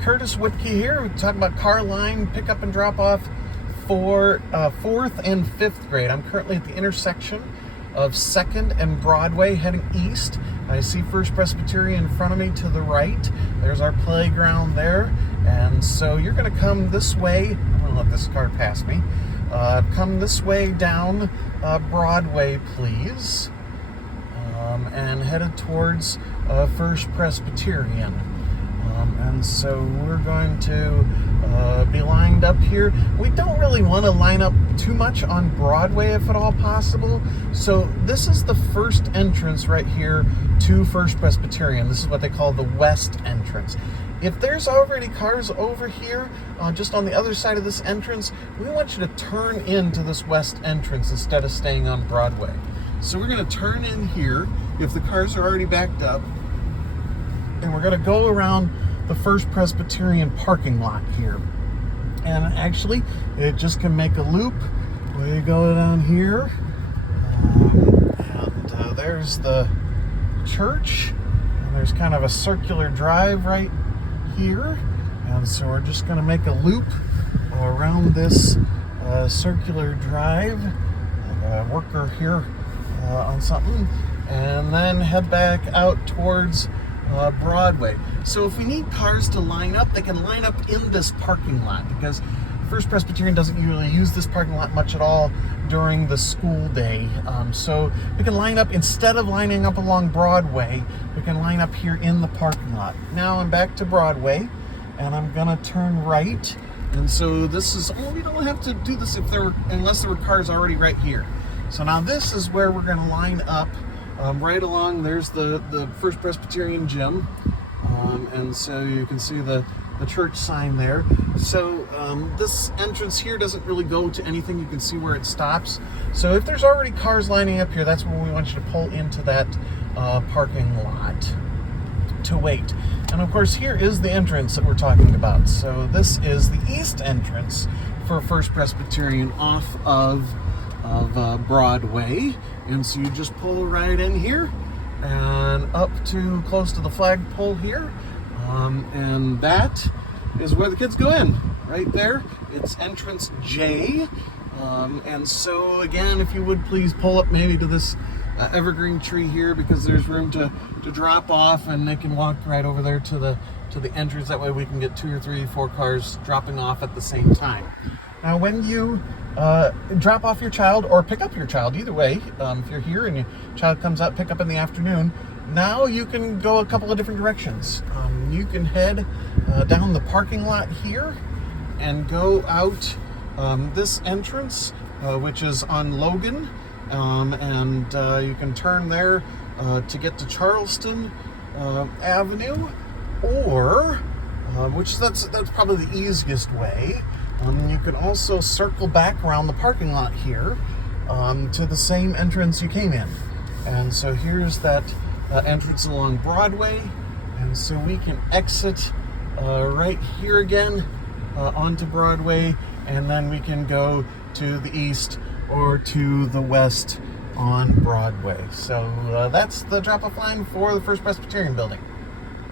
Curtis Whitke here. We're talking about car line pickup and drop off for 4th and 5th grade. I'm currently at the intersection of 2nd and Broadway heading east. I see First Presbyterian in front of me to the right. There's our playground there. And so you're going to come this way. I'm going to let this car pass me. Come this way down Broadway, please. And headed towards First Presbyterian. And so we're going to be lined up here. We don't really want to line up too much on Broadway if at all possible. So this is the first entrance right here to First Presbyterian. This is what they call the west entrance. If there's already cars over here, just on the other side of this entrance, we want you to turn into this west entrance instead of staying on Broadway. So we're going to turn in here if the cars are already backed up. And we're going to go around the First Presbyterian parking lot here. And actually, it just can make a loop. We go down here. And there's the church. And there's kind of a circular drive right here. And so we're just going to make a loop around this circular drive. Like a worker here on something. And then head back out towards Broadway. So if we need cars to line up, they can line up in this parking lot because First Presbyterian doesn't usually use this parking lot much at all during the school day. So we can line up, instead of lining up along Broadway, we can line up here in the parking lot. Now I'm back to Broadway and I'm gonna turn right. And so this is, we don't have to do this unless there were cars already right here. So now this is where we're gonna line up. Right along, there's the First Presbyterian gym, and so you can see the church sign there. So this entrance here doesn't really go to anything. You can see where it stops. So if there's already cars lining up here, that's when we want you to pull into that parking lot to wait. And of course, here is the entrance that we're talking about. So this is the east entrance for First Presbyterian off of Broadway. And so you just pull right in here and up to close to the flagpole here. And that is where the kids go in, right there. It's entrance J. And so again, if you would please pull up maybe to this evergreen tree here because there's room to drop off and they can walk right over there to the entrance. That way we can get 2 or 3, 4 cars dropping off at the same time. Now when you drop off your child or pick up your child, either way, if you're here and your child comes out, pick up in the afternoon, now you can go a couple of different directions. You can head down the parking lot here and go out this entrance, which is on Logan, and you can turn there to get to Charleston Avenue, or which that's probably the easiest way. You can also circle back around the parking lot here to the same entrance you came in. And so here's that entrance along Broadway. And so we can exit right here again onto Broadway, and then we can go to the east or to the west on Broadway. So that's the drop-off line for the First Presbyterian Building.